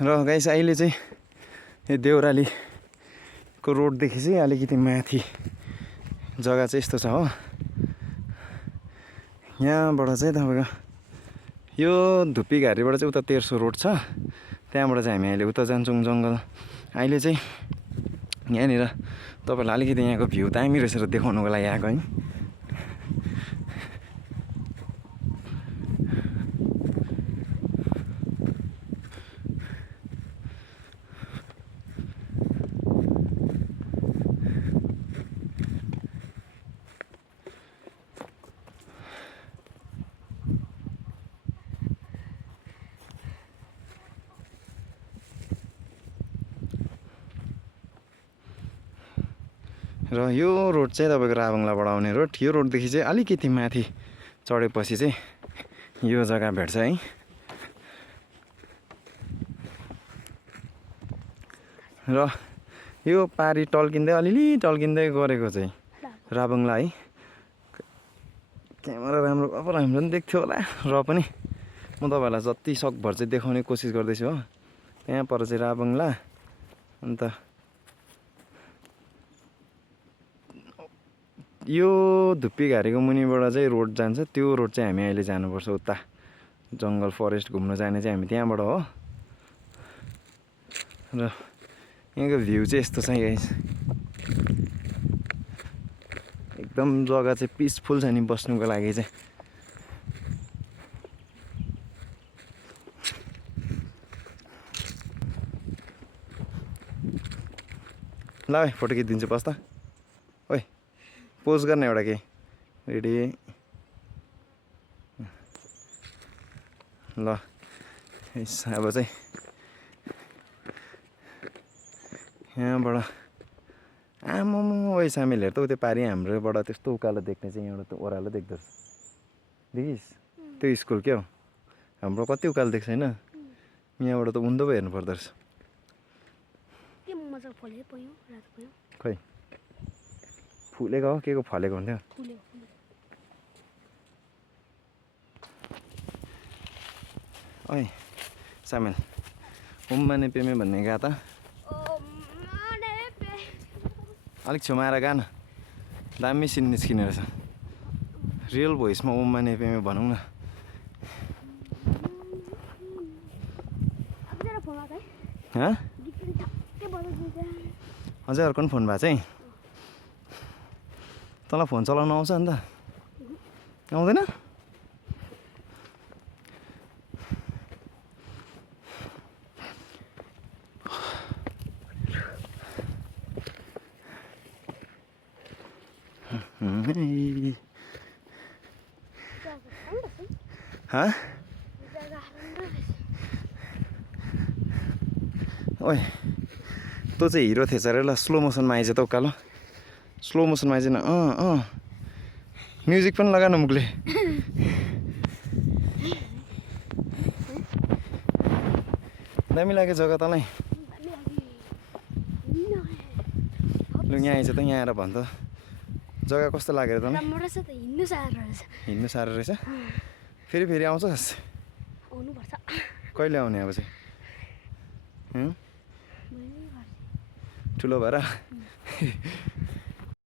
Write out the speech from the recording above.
र गाइस अहिले चाहिँ यो देउरालीको रोडदेखि चाहिँ अलिकति माथि जग्गा चाहिँ यस्तो छ हो। यहाँबाट चाहिँ तपाईँको यो धुप्पीघारीबाट चाहिँ उता तेर्सो रोड छ, त्यहाँबाट चाहिँ हामी अहिले उता जान्छौँ जङ्गल। अहिले चाहिँ यहाँनिर तपाईँलाई अलिकति यहाँको भ्यू दामी रहेछ र देखाउनुको लागि आएको है। र यो रोड चाहिँ तपाईँको राबङलाबाट आउने रोड। यो रोडदेखि चाहिँ अलिकति माथि चढेपछि चाहिँ यो जग्गा भेट्छ है। र यो पारी टल्किँदै अलिअलि टल्किँदै गरेको चाहिँ राबङला है। क्यामेरा राम्रो अब राम्रो पनि देख्थ्यो होला, र पनि म तपाईँहरूलाई जति सकभर चाहिँ देखाउने कोसिस गर्दैछु हो। त्यहाँ पर चाहिँ राबङला, अन्त यो धुप्पीघारीको मुनिबाट चाहिँ रोड जान्छ, त्यो रोड चाहिँ हामी अहिले जानुपर्छ उता जङ्गल फरेस्ट घुम्न जाने चाहिँ हामी त्यहाँबाट हो। र यहाँको भ्यू चाहिँ यस्तो छ गाइस, एकदम जग्गा चाहिँ पिसफुल छ नि बस्नुको लागि चाहिँ। ल भाइ फोटो खिचिदिन्छु बस् त। ओइ पोज गर्ने एउटा के रेडी। ल अब चाहिँ यहाँबाट आमामा ओइ सामेलहरू त उतै पारि हाम्रोबाट त्यस्तो उकालो देख्ने चाहिँ यहाँबाट त ओह्रालो देख्दो रहेछ। देखिस् त्यो स्कुल क्या हो, हाम्रो कति उकालो देख्छ होइन, यहाँबाट त उन्दो पो हेर्नु पर्दो रहेछ। खै फुलेको हो के को फलेको हुन्थ्यो। ओइ सामेल उम्मा नेपेमे भन्ने गा त अलिक छेउमा आएर गा न, दामी सिन निस्किने रहेछ। रियल भोइसमा उम्मा नेपेमे भनौँ न। अझै अर्को पनि फोन भएको चाहिँ तँलाई फोन चलाउनु आउँछ अन्त आउँदैन? ओइ तँ चाहिँ हिरो थिएछ अरे। ल स्लो मोसनमा आइज त उकालो, स्लो मोसनमा आइज न। म्युजिक पनि लगा न मुखले। दामी लाग्यो जग्गा तँलाई? लु यहाँ आइज त, यहाँ आएर भन् त जग्गा कस्तो लाग्यो र तँलाई? हिँड्नु साह्रो रहेछ। फेरि फेरि आउँछस्? कहिले आउने अब चाहिँ? ठुलो भएर